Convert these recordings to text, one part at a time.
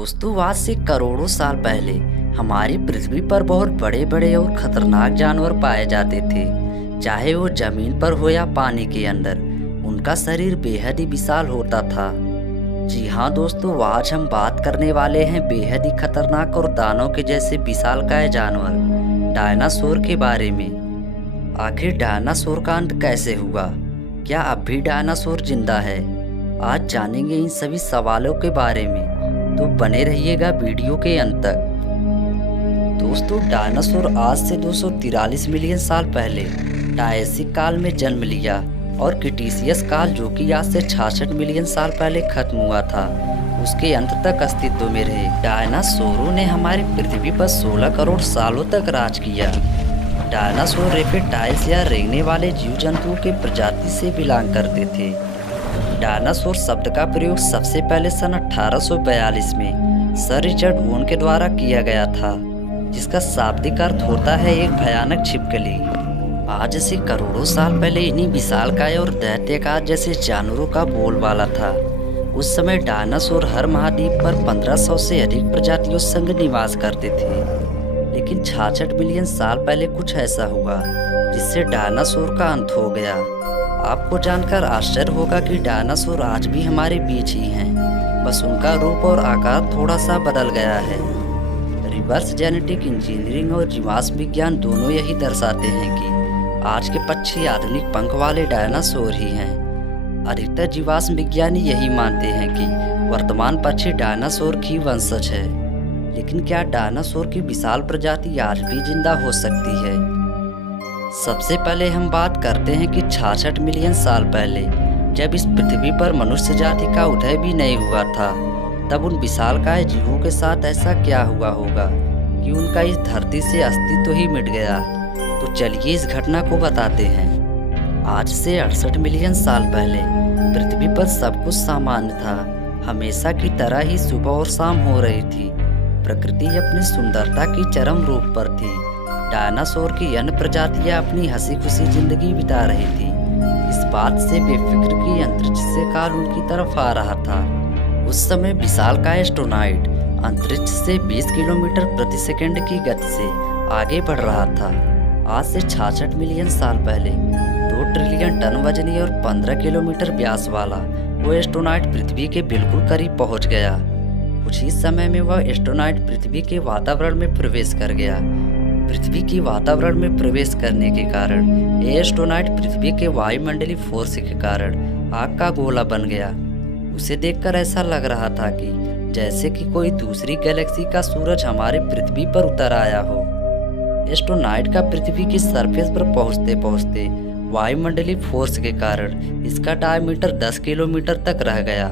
दोस्तों, आज से करोड़ों साल पहले हमारी पृथ्वी पर बहुत बड़े बड़े और खतरनाक जानवर पाए जाते थे। चाहे वो जमीन पर हो या पानी के अंदर, उनका शरीर बेहद ही विशाल होता था। जी हाँ दोस्तों, आज हम बात करने वाले हैं बेहद ही खतरनाक और दानव के जैसे विशालकाय जानवर डायनासोर के बारे में। आखिर डायनासोर का अंत कैसे हुआ? क्या अब भी डायनासोर जिंदा है? आज जानेंगे इन सभी सवालों के बारे में, तो बने रहिएगा वीडियो के अंत तक। दोस्तों, डायनासोर आज से 243 मिलियन साल पहले ट्रायसिक काल में जन्म लिया और क्रिटेशियस काल, जो कि आज से 66 मिलियन साल पहले खत्म हुआ था, उसके अंत तक अस्तित्व में रहे। डायनासोरों ने हमारी पृथ्वी पर 16 करोड़ सालों तक राज किया। डायनासोर रेप्टाइल्स या रेंगने वाले जीव जंतुओं के प्रजाति से बिलोंग करते थे। डायनासोर शब्द का प्रयोग सबसे पहले सन 1842 में सर रिचर्ड वोन के द्वारा किया गया था, जिसका शाब्दिक अर्थ होता है एक भयानक छिपकली। आज से करोड़ों साल पहले इन्हीं विशालकाय और दैत्याकार जैसे जानवरों का बोलबाला था। उस समय डायनासोर हर महाद्वीप पर 1500 से अधिक प्रजातियों संग निवास करते थे। लेकिन 66 मिलियन साल पहले कुछ ऐसा हुआ जिससे डायनासोर का अंत हो गया। आपको जानकर आश्चर्य होगा कि डायनासोर आज भी हमारे बीच ही हैं, बस उनका रूप और आकार थोड़ा सा बदल गया है। रिवर्स जेनेटिक इंजीनियरिंग और जीवाश्म विज्ञान दोनों यही दर्शाते हैं कि आज के पक्षी आधुनिक पंख वाले डायनासोर ही हैं। अधिकतर जीवाश्म विज्ञानी यही मानते हैं कि वर्तमान पक्षी डायनासोर की वंशज है। लेकिन क्या डायनासोर की विशाल प्रजाति आज भी जिंदा हो सकती है? सबसे पहले हम बात करते हैं कि 66 मिलियन साल पहले, जब इस पृथ्वी पर मनुष्य जाति का उदय भी नहीं हुआ था, तब उन विशालकाय जीवों के साथ ऐसा क्या हुआ होगा कि उनका इस धरती से अस्तित्व ही मिट गया। तो चलिए इस घटना को बताते हैं। आज से 68 मिलियन साल पहले पृथ्वी पर सब कुछ सामान्य था। हमेशा की तरह ही सुबह और शाम हो रही थी। प्रकृति अपनी सुंदरता की चरम रूप पर थी। डायनासोर की अन्य प्रजातियां अपनी हंसी खुशी जिंदगी बिता रही थी। इस बात से बेफिक्र कि अंतरिक्ष से काल उनकी तरफ आ रहा था। उस समय विशालकाय एस्ट्रोनॉइड अंतरिक्ष से 20 किलोमीटर प्रति सेकंड की गति से आगे बढ़ रहा था। आज से 66 मिलियन साल पहले 2 ट्रिलियन टन वजनी और 15 किलोमीटर व्यास वाला वो एस्ट्रोनॉइड पृथ्वी के बिल्कुल करीब पहुंच गया। कुछ ही समय में वह एस्ट्रोनॉइड पृथ्वी के वातावरण में प्रवेश कर गया। पृथ्वी की वातावरण में प्रवेश करने के कारण ये एस्ट्रोनॉइड पृथ्वी के वायुमंडलीय फोर्स के कारण आग का गोला बन गया। उसे देखकर ऐसा लग रहा था कि जैसे कि कोई दूसरी गैलेक्सी का सूरज हमारे पृथ्वी पर उतर आया हो। एस्ट्रोनॉइड का पृथ्वी की सरफेस पर पहुंचते पहुंचते वायुमंडलीय फोर्स के कारण इसका डायमीटर 10 किलोमीटर तक रह गया।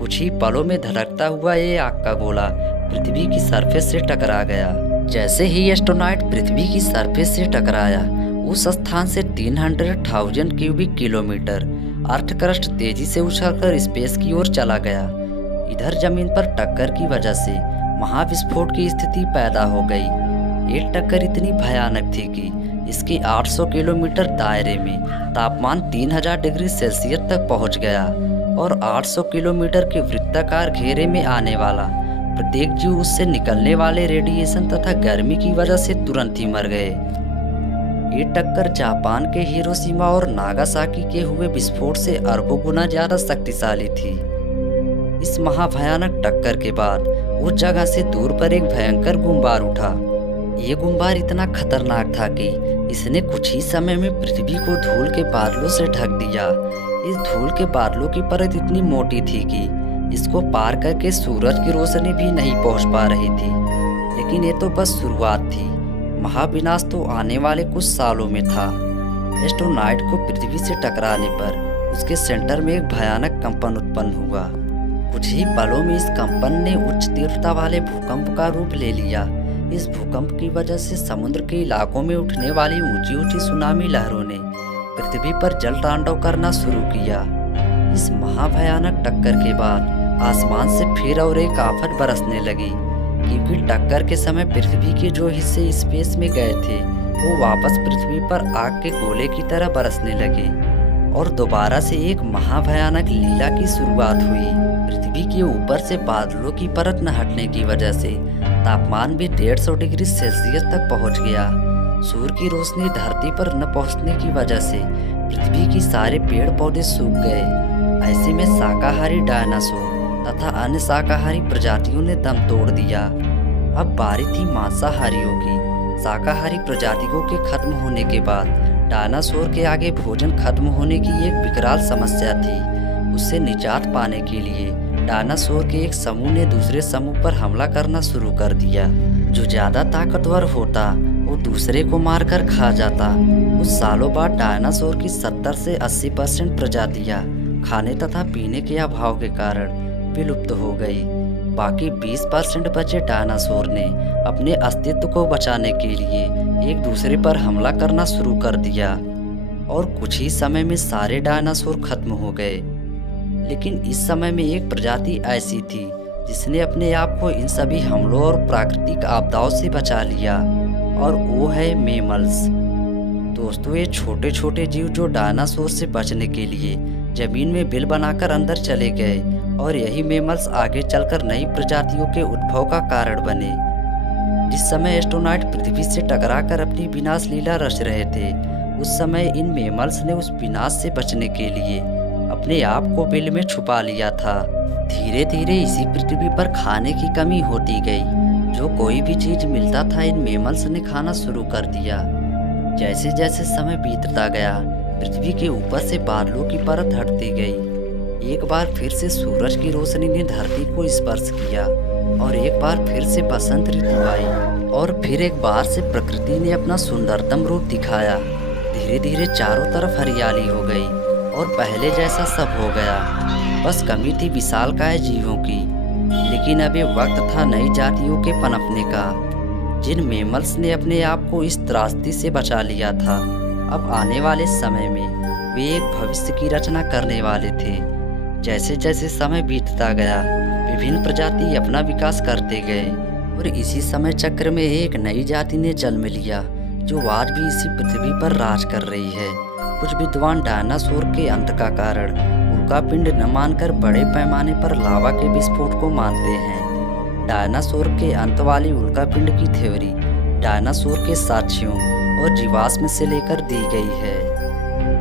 कुछ ही पलों में धड़कता हुआ ये आग का गोला पृथ्वी की सरफेस से टकरा गया। जैसे ही एस्ट्रोनॉइड पृथ्वी की सरफेस से टकराया, उस स्थान से 300,000 क्यूबिक किलोमीटर अर्थ क्रस्ट तेजी से उछलकर स्पेस की ओर चला गया। इधर जमीन पर टक्कर की वजह से महाविस्फोट की स्थिति पैदा हो गई। ये टक्कर इतनी भयानक थी कि इसके 800 किलोमीटर दायरे में तापमान 3000 डिग्री सेल्सियस तक पहुंच गया और 800 किलोमीटर के वृत्ताकार घेरे में आने वाला प्रत्येक जीव उससे निकलने वाले रेडिएशन तथा गर्मी की वजह से तुरंत ही मर गए। ये टक्कर जापान के हिरोशिमा और नागासाकी के हुए विस्फोट से अरबों गुना ज्यादा शक्तिशाली थी। इस महाभयानक टक्कर के बाद उस जगह से दूर पर एक भयंकर गुंबार उठा। ये गुंबार इतना खतरनाक था कि इसने कुछ ही समय में पृथ्वी को धूल के बादलों से ढक दिया। इस धूल के बादलों की परत इतनी मोटी थी कि इसको पार करके सूरज की रोशनी भी नहीं पहुंच पा रही थी। लेकिन ये तो बस शुरुआत थी। महाविनाश तो आने वाले कुछ सालों में था। एस्ट्रोनॉइड को पृथ्वी से टकराने पर उसके सेंटर में एक भयानक कंपन उत्पन्न हुआ। कुछ ही पलों में इस कंपन ने उच्च तीव्रता वाले भूकंप का रूप ले लिया। इस भूकंप की वजह से समुद्र के इलाकों में उठने वाली ऊंची ऊंची सुनामी लहरों ने पृथ्वी पर जल तांडव करना शुरू किया। इस महाभयानक टक्कर के बाद आसमान से फिर और एक आफत बरसने लगी, क्योंकि टक्कर के समय पृथ्वी के जो हिस्से स्पेस में गए थे वो वापस पृथ्वी पर आग के गोले की तरह बरसने लगे और दोबारा से एक महाभयानक लीला की शुरुआत हुई। पृथ्वी पृथ्वी के ऊपर से बादलों की परत न हटने की वजह से तापमान भी 150 डिग्री सेल्सियस तक पहुंच गया। सूर्य की रोशनी धरती पर न पहुंचने की वजह से पृथ्वी की सारे पेड़ पौधे सूख गए। ऐसे में शाकाहारी डायनासोर तथा अन्य शाकाहारी प्रजातियों ने दम तोड़ दिया। अब बारी थी मांसाहारियों की। शाकाहारी प्रजातियों के खत्म होने के बाद डायनासोर के आगे भोजन खत्म होने की एक विकराल समस्या थी। उससे निजात पाने के लिए डायनासोर के एक समूह ने दूसरे समूह पर हमला करना शुरू कर दिया। जो ज़्यादा ताकतवर होता वो दूसरे को मारकर खा जाता। कुछ सालों बाद डायनासोर की 70 से 80% प्रजातियां खाने तथा पीने के अभाव के कारण विलुप्त हो गई। बाकी 20% बचे डायनासोर ने अपने अस्तित्व को बचाने के लिए एक दूसरे पर हमला करना शुरू कर दिया और कुछ ही समय में सारे डायनासोर खत्म हो गए। लेकिन इस समय में एक प्रजाति ऐसी थी जिसने अपने आप को इन सभी हमलों और प्राकृतिक आपदाओं से बचा लिया, और वो है मेमल्स। दोस्तों, ये छोटे छोटे जीव जो डायनासोर से बचने के लिए जमीन में बिल बनाकर अंदर चले गए, और यही मेमल्स आगे चलकर नई प्रजातियों के उद्भव का कारण बने। जिस समय एस्ट्रोनॉट पृथ्वी से टकराकर अपनी विनाश लीला रच रहे थे, उस समय इन मेमल्स ने उस विनाश से बचने के लिए अपने आप को बिल में छुपा लिया था। धीरे धीरे इसी पृथ्वी पर खाने की कमी होती गई। जो कोई भी चीज मिलता था इन मेमल्स ने खाना शुरू कर दिया। जैसे जैसे समय बीतता गया, पृथ्वी के ऊपर से बादलों की परत हटती गई। एक बार फिर से सूरज की रोशनी ने धरती को स्पर्श किया, और एक बार फिर से बसंत ऋतु आई, और फिर एक बार से प्रकृति ने अपना सुंदरतम रूप दिखाया। धीरे धीरे चारों तरफ हरियाली हो गई और पहले जैसा सब हो गया। बस कमी थी विशालकाय जीवों की। लेकिन अब ये वक्त था नई जातियों के पनपने का। जिन मेमल्स ने अपने आप को इस त्रासदी से बचा लिया था, अब आने वाले समय में वे एक भविष्य की रचना करने वाले थे। जैसे जैसे समय बीतता गया, विभिन्न प्रजाति अपना विकास करते गए, और इसी समय चक्र में एक नई जाति ने जन्म लिया जो आज भी इसी पृथ्वी पर राज कर रही है। कुछ विद्वान डायनासोर के अंत का कारण उल्का पिंड न मानकर बड़े पैमाने पर लावा के विस्फोट को मानते हैं। डायनासोर के अंत वाली उल्का पिंड की थ्योरी डायनासोर के साक्ष्यों और जीवाश्म से लेकर दी गई है।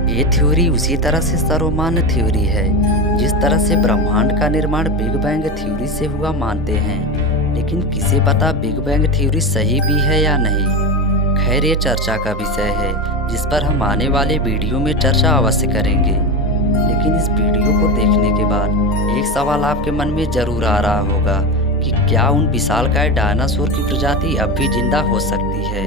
ये थ्योरी उसी तरह से सर्वमान्य थ्योरी है जिस तरह से ब्रह्मांड का निर्माण बिग बैंग थ्योरी से हुआ मानते हैं। लेकिन किसे पता बिग बैंग थ्योरी सही भी है या नहीं। खैर, ये चर्चा का विषय है जिस पर हम आने वाले वीडियो में चर्चा अवश्य करेंगे। लेकिन इस वीडियो को देखने के बाद एक सवाल आपके मन में जरूर आ रहा होगा कि क्या उन विशालकाय डायनासोर की प्रजाति अब भी जिंदा हो सकती है।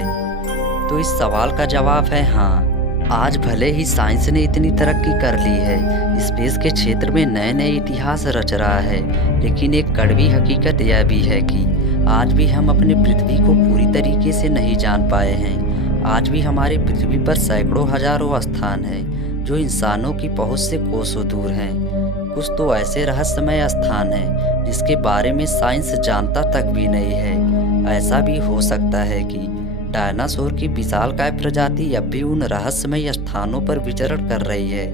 तो इस सवाल का जवाब है हाँ। आज भले ही साइंस ने इतनी तरक्की कर ली है, स्पेस के क्षेत्र में नए नए इतिहास रच रहा है, लेकिन एक कड़वी हकीकत यह भी है कि आज भी हम अपने पृथ्वी को पूरी तरीके से नहीं जान पाए हैं। आज भी हमारी पृथ्वी पर सैकड़ों हजारों स्थान हैं जो इंसानों की पहुंच से कोसों दूर हैं। कुछ तो ऐसे रहस्यमय स्थान हैं जिसके बारे में साइंस जानता तक भी नहीं है। ऐसा भी हो सकता है कि डायनासोर की विशालकाय प्रजाति अब भी उन रहस्यमय स्थानों पर विचरण कर रही है,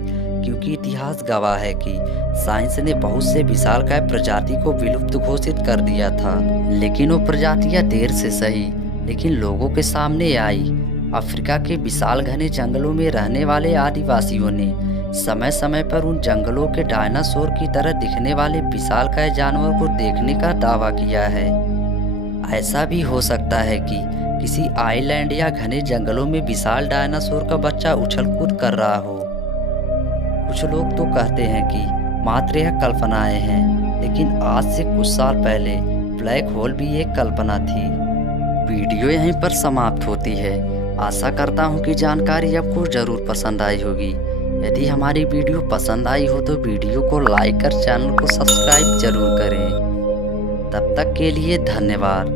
क्योंकि इतिहास गवाह है कि साइंस ने बहुत से विशालकाय प्रजाति को विलुप्त घोषित कर दिया था। लेकिन वो प्रजातियां देर से सही लेकिन लोगों के सामने आई। अफ्रीका के विशाल घने जंगलों में रहने वाले आदिवासियों ने समय समय पर उन जंगलों के डायनासोर की तरह दिखने वाले विशालकाय जानवर को देखने का दावा किया है। ऐसा भी हो सकता है कि किसी आइलैंड या घने जंगलों में विशाल डायनासोर का बच्चा उछल कूद कर रहा हो। कुछ लोग तो कहते हैं कि मात्र यह कल्पनाएं हैं, लेकिन आज से कुछ साल पहले ब्लैक होल भी एक कल्पना थी। वीडियो यहीं पर समाप्त होती है। आशा करता हूँ कि जानकारी आपको ज़रूर पसंद आई होगी। यदि हमारी वीडियो पसंद आई हो तो वीडियो को लाइक कर चैनल को सब्सक्राइब जरूर करें। तब तक के लिए धन्यवाद।